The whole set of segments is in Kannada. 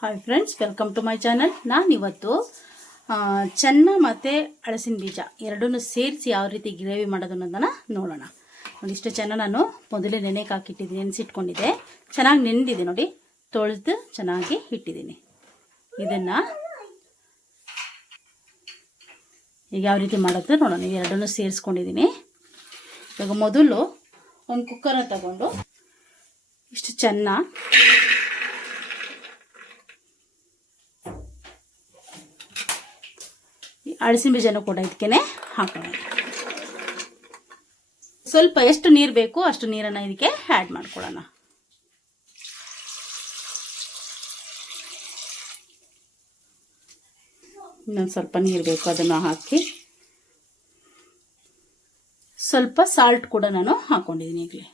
Hi friends, welcome to my channel. ನಾನಿವತ್ತು ಚೆನ್ನ ಮತ್ತು ಹಲಸಿನ ಬೀಜ ಎರಡನ್ನೂ ಸೇರಿಸಿ ಯಾವ ರೀತಿ ಗ್ರೇವಿ ಮಾಡೋದು ಅನ್ನೋದನ್ನು ನೋಡೋಣ. ನೋಡಿ, ಇಷ್ಟು ಚೆನ್ನ ನಾನು ಮೊದಲೇ ನೆನೆಗೆ ಹಾಕಿಟ್ಟಿದ್ದೀನಿ, ನೆನೆಸಿಟ್ಕೊಂಡಿದ್ದೆ. ಚೆನ್ನಾಗಿ ನೆನೆದಿದೆ ನೋಡಿ, ತೊಳೆದು ಚೆನ್ನಾಗಿ ಇಟ್ಟಿದ್ದೀನಿ. ಇದನ್ನು ಈಗ ಯಾವ ರೀತಿ ಮಾಡೋದು ನೋಡೋಣ. ಎರಡನ್ನೂ ಸೇರಿಸ್ಕೊಂಡಿದ್ದೀನಿ. ಇವಾಗ ಮೊದಲು ಒಂದು ಕುಕ್ಕರ ತಗೊಂಡು ಇಷ್ಟು ಚೆನ್ನ, ಹಲಸಿನ ಬೀಜನೂ ಕೂಡ ಇದಕ್ಕೆ ಹಾಕೋಣ. ಸ್ವಲ್ಪ ಎಷ್ಟು ನೀರು ಬೇಕು ಅಷ್ಟು ನೀರನ್ನು ಇದಕ್ಕೆ ಆ್ಯಡ್ ಮಾಡ್ಕೊಳ್ಳೋಣ. ಇನ್ನೊಂದು ಸ್ವಲ್ಪ ನೀರು ಬೇಕು, ಅದನ್ನು ಹಾಕಿ ಸ್ವಲ್ಪ ಸಾಲ್ಟ್ ಕೂಡ ನಾನು ಹಾಕೊಂಡಿದ್ದೀನಿ. ಈಗಲೇ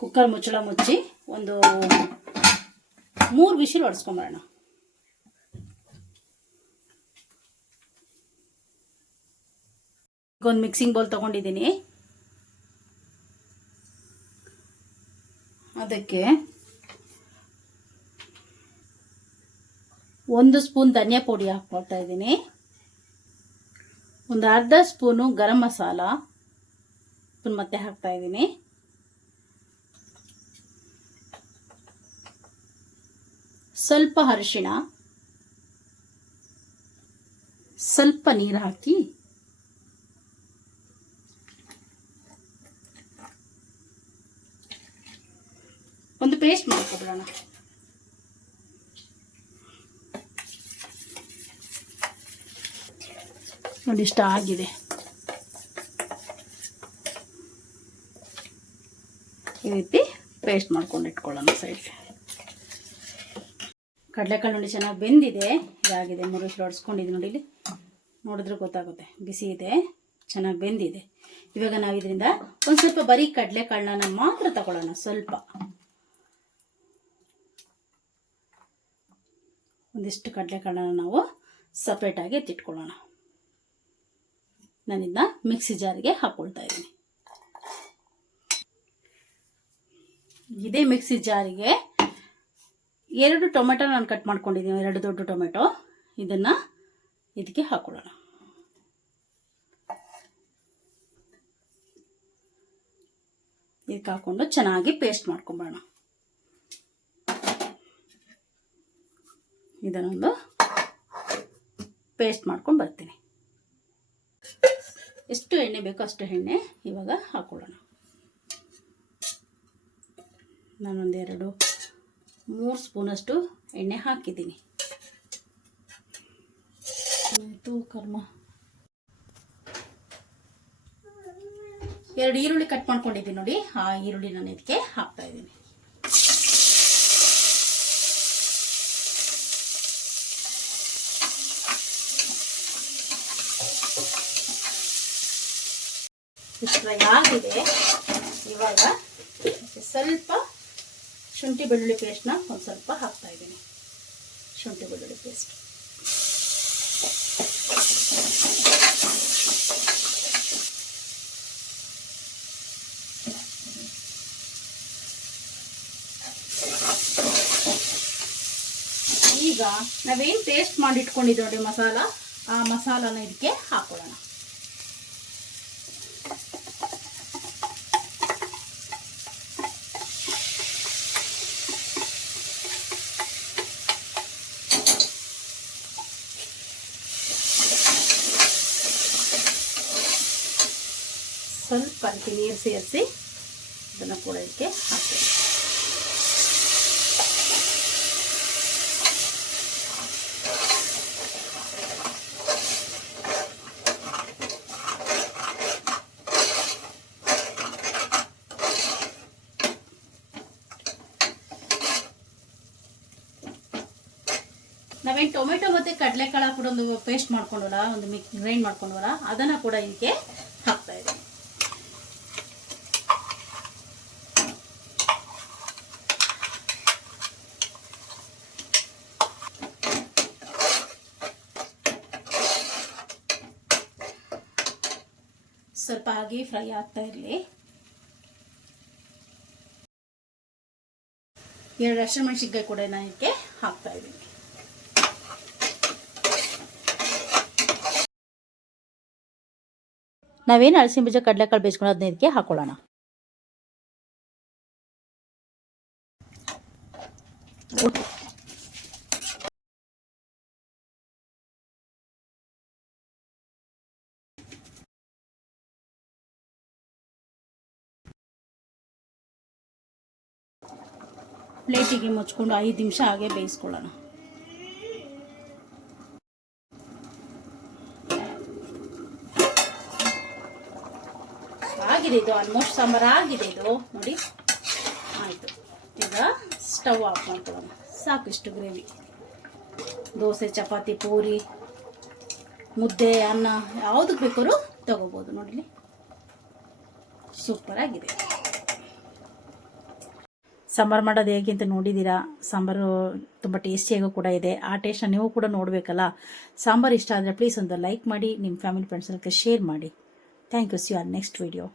ಕುಕ್ಕರ್ ಮುಚ್ಚಳ ಮುಚ್ಚಿ ಒಂದು 3 ವಿಷಲ್ ಹೊಡೆಸ್ಕೊಂಬರೋಣ. ಒಂದು ಮಿಕ್ಸಿಂಗ್ ಬೌಲ್ ತೊಗೊಂಡಿದ್ದೀನಿ. ಅದಕ್ಕೆ 1 ಸ್ಪೂನ್ ಧನಿಯಾ ಪುಡಿ ಹಾಕ್ಕೊಳ್ತಾ ಇದ್ದೀನಿ. ಒಂದು ಅರ್ಧ ಸ್ಪೂನು ಗರಂ ಮಸಾಲ ಮತ್ತೆ ಹಾಕ್ತಾ ಇದ್ದೀನಿ. ಸ್ವಲ್ಪ ಅರಿಶಿಣ, ಸ್ವಲ್ಪ ನೀರು ಹಾಕಿ ಒಂದು ಪೇಸ್ಟ್ ಮಾಡ್ಕೊಬಿಡೋಣ. ನೋಡಿ, ಇಷ್ಟ ಆಗಿದೆ. ಈ ರೀತಿ ಪೇಸ್ಟ್ ಮಾಡ್ಕೊಂಡು ಇಟ್ಕೊಳ್ಳೋಣ ಸೈಡ್ಗೆ. ಕಡಲೆಕಾಳು ನೋಡಿ ಚೆನ್ನಾಗಿ ಬೆಂದಿದೆ, ಇದಾಗಿದೆ. 3 ವಿಷಲ್ ಹೊಡೆಸ್ಕೊಂಡಿದ್ದು ನೋಡಿ, ಇಲ್ಲಿ ನೋಡಿದ್ರೆ ಗೊತ್ತಾಗುತ್ತೆ, ಬಿಸಿ ಇದೆ, ಚೆನ್ನಾಗಿ ಬೆಂದಿದೆ. ಇವಾಗ ನಾವು ಇದರಿಂದ ಒಂದು ಸ್ವಲ್ಪ ಬರೀ ಕಡಲೆಕಾಳನ್ನ ಮಾತ್ರ ತಗೊಳ್ಳೋಣ. ಸ್ವಲ್ಪ ಒಂದಿಷ್ಟು ಕಡಲೆಕಾಳನ್ನ ನಾವು ಸಪ್ರೇಟಾಗಿ ಎತ್ತಿಟ್ಕೊಳ್ಳೋಣ. ನಾನಿಂದ ಮಿಕ್ಸಿ ಜಾರಿಗೆ ಹಾಕ್ಕೊಳ್ತಾ ಇದ್ದೀನಿ. ಇದೇ ಮಿಕ್ಸಿ ಜಾರಿಗೆ 2 ಟೊಮೆಟೊ ನಾನು ಕಟ್ ಮಾಡ್ಕೊಂಡಿದ್ದೀನಿ, 2 ದೊಡ್ಡ ಟೊಮೆಟೊ. ಇದನ್ನು ಇದಕ್ಕೆ ಹಾಕೊಳ್ಳೋಣ. ಇದಕ್ಕೆ ಹಾಕ್ಕೊಂಡು ಚೆನ್ನಾಗಿ ಪೇಸ್ಟ್ ಮಾಡ್ಕೊಂಬೋಣ. ಇದನ್ನೊಂದು ಪೇಸ್ಟ್ ಮಾಡ್ಕೊಂಡು ಬರ್ತೀನಿ. ಎಷ್ಟು ಎಣ್ಣೆ ಬೇಕೋ ಅಷ್ಟು ಎಣ್ಣೆ ಇವಾಗ ಹಾಕೊಳ್ಳೋಣ. ನಾನೊಂದು 2-3 ಸ್ಪೂನಷ್ಟು ಎಣ್ಣೆ ಹಾಕಿದ್ದೀನಿ. ಕರ್ಮ 2 ಈರುಳ್ಳಿ ಕಟ್ ಮಾಡ್ಕೊಂಡಿದ್ದೀನಿ ನೋಡಿ, ಆ ಈರುಳ್ಳಿ ನಾನು ಇದಕ್ಕೆ ಹಾಕ್ತಾ ಇದ್ದೀನಿ. ಇಷ್ಟು ಆಗಿದೆ. ಇವಾಗ ಸ್ವಲ್ಪ ಶುಂಠಿ ಬೆಳ್ಳುಳ್ಳಿ ಪೇಸ್ಟ್ನ ಒಂದು ಸ್ವಲ್ಪ ಹಾಕ್ತಾ ಇದ್ದೀನಿ. ಶುಂಠಿ ಬೆಳ್ಳುಳ್ಳಿ ಪೇಸ್ಟ್ ಈಗ ನಾವೇನು ಪೇಸ್ಟ್ ಮಾಡಿ ಇಟ್ಕೊಂಡಿದ್ದೀವಿ ನೋಡಿ ಮಸಾಲ, ಆ ಮಸಾಲಾನ ಇದಕ್ಕೆ ಹಾಕೊಳ್ಳೋಣ. ಸ್ವಲ್ಪ ಅದಕ್ಕೆ ನೀರು ಸೇರಿಸಿ ಇದನ್ನು ಕೂಡ ಇದಕ್ಕೆ ಹಾಕ್ತೀವಿ. ನಾವೇನು ಟೊಮೆಟೊ ಮತ್ತು ಕಡಲೆಕಾಳು ಕೂಡ ಒಂದು ಪೇಸ್ಟ್ ಮಾಡ್ಕೊಂಡವಲ್ಲ, ಒಂದು ಗ್ರೈಂಡ್ ಮಾಡ್ಕೊಂಡವಲ್ಲ, ಅದನ್ನು ಕೂಡ ಇದಕ್ಕೆ ಹಾಕ್ತಾ ಇದ್ದೀವಿ. ಸ್ವಲ್ಪ ಹಾಗೆ ಫ್ರೈ ಆಗ್ತಾ ಇರಲಿ. 2 ಹಸಿಮೆಣಸಿನ್ಕಾಯಿ ಕೂಡ ನಾನು ಇದಕ್ಕೆ ಹಾಕ್ತಾ ಇದ್ದೀನಿ. ನಾವೇನು ಅಳಸಿನ ಬೀಜ ಕಡಲೆಕಾಳು ಬೇಯಿಸ್ಕೊಂಡು ಅದನ್ನ ಇದಕ್ಕೆ ಹಾಕೊಳ್ಳೋಣ. ಪ್ಲೇಟಿಗೆ ಮುಚ್ಕೊಂಡು 5 ನಿಮಿಷ ಹಾಗೆ ಬೇಯಿಸ್ಕೊಳ್ಳೋಣ. ಆಗಿದೆ ಇದು, ಆಲ್ಮೋಸ್ಟ್ ಸಾಂಬಾರು ಆಗಿದೆ ಇದು ನೋಡಿ. ಆಯಿತು, ಈಗ ಸ್ಟವ್ ಆಫ್ ಮಾಡ್ಕೊಳ್ಳೋಣ. ಸಾಕಿಷ್ಟು ಗ್ರೇವಿ. ದೋಸೆ, ಚಪಾತಿ, ಪೂರಿ, ಮುದ್ದೆ, ಅನ್ನ ಯಾವುದಕ್ಕೆ ಬೇಕಾದ್ರೂ ತಗೋಬೋದು. ನೋಡಲಿ, ಸೂಪರ್ ಆಗಿದೆ. ಸಾಂಬಾರು ಮಾಡೋದು ಹೇಗೆ ಅಂತ ನೋಡಿದ್ದೀರಾ. ಸಾಂಬಾರು ತುಂಬ ಟೇಸ್ಟಿಯಾಗೂ ಕೂಡ ಇದೆ. ಆ ಟೇಸ್ಟ್ನ ನೀವು ಕೂಡ ನೋಡಬೇಕಲ್ಲ. ಸಾಂಬಾರು ಇಷ್ಟ ಆದರೆ ಪ್ಲೀಸ್ ಒಂದು ಲೈಕ್ ಮಾಡಿ, ನಿಮ್ಮ ಫ್ಯಾಮಿಲಿ ಫ್ರೆಂಡ್ಸ್ಗೆ ಶೇರ್ ಮಾಡಿ. Thank you. See you on next video.